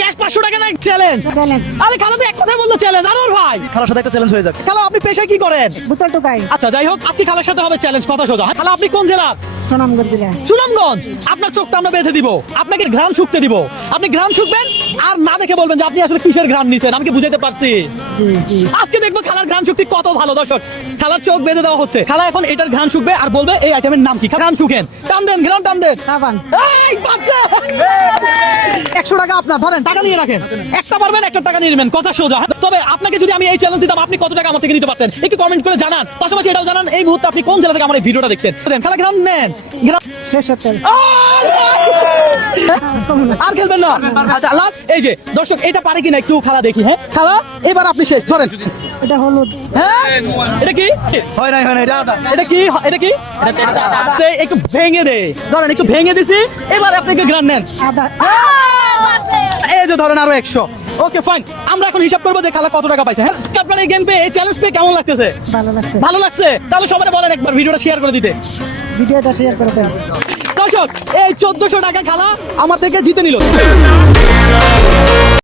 Cash 500 টাকা না challenge. আরে খালা তো এক কথাই বললো চ্যালেঞ্জ। আনোয়ার ভাই, খালার সাথে একটা চ্যালেঞ্জ হয়ে যাবে। খালা আপনি পেশায় কি করেন? বোতল টোকাই, আচ্ছা যাই হোক, আজকে খালার সাথে হবে চ্যালেঞ্জ, কথা সোজা। খালা আপনি কোন জেলার? সুনামগঞ্জ জেলা। সুনামগঞ্জ। আপনার চোখটা আমরা বেঁধে দিব, আপনাকে ঘ্রাণ শুকতে দিব। আপনি ঘ্রাণ শুকবেন আর না দেখে বলবেন যে আপনি আসলে কিসের ঘ্রাণ নিছেন। আমি কি বুঝাইতে পারছি? জি জি। আজকে দেখবো খালার ঘ্রাণ শক্তি কত ভালো। দর্শক, খালার চোখ বেঁধে দেওয়া হচ্ছে। খালা এখন এটার ঘ্রাণ শুকবে আর বলবে এই আইটেমের নাম কি। ঘ্রাণ শুকেন, টান দেন, ঘ্রাণ টান দেন। সাবান। এই পারছে। 100 টাকা আপনার, ধরেন, টাকা নিয়ে রাখেন। একটা পারবেন, একটা টাকা নিয়ে নেবেন, কথা সোজা। তবে আপনাকে যদি আমি এই চ্যালেঞ্জ দিতাম, আপনি কত টাকা আমার থেকে নিতে পারতেন একটু কমেন্ট করে জানান। পাশাপাশি এটাও জানান এই মুহূর্তে আপনি কোন জেলা থেকে আমার এই ভিডিওটা দেখছেন। দেন খালা, ঘ্রাণ নেন। সরষের তেল। আর খেলবেন না। আচ্ছা লাস্ট, এই যে দর্শক, এটা পারে কিনা একটু খালা দেখি। হ্যাঁ খালা, এবার আপনি শেষ, ধরেন। এটা হলুদ। হ্যাঁ, এটা কি? হয় নাই এটা আদা। এটা কি? এটা কি? একটু ভেঙে দে, ধরেন, একটু ভেঙে দিছি। এবার আপনি একটু গ্রান নেন। আদা। এই যে ধরেন আরো 100। ওকে ফাইন, আমরা এখন হিসাব করবো যে খালা কত টাকা পাইছে। হ্যাঁ, আপনার এই গেম পে, এই চ্যালেঞ্জ পে কেমন লাগতেছে? ভালো লাগছে। ভালো লাগছে? তাহলে সবাই বলেন একবার ভিডিওটা শেয়ার করে দিতে। ভিডিওটা শেয়ার করে দেন। দর্শক, এই 1400 টাকা খালা আমার থেকে জিতে নিল।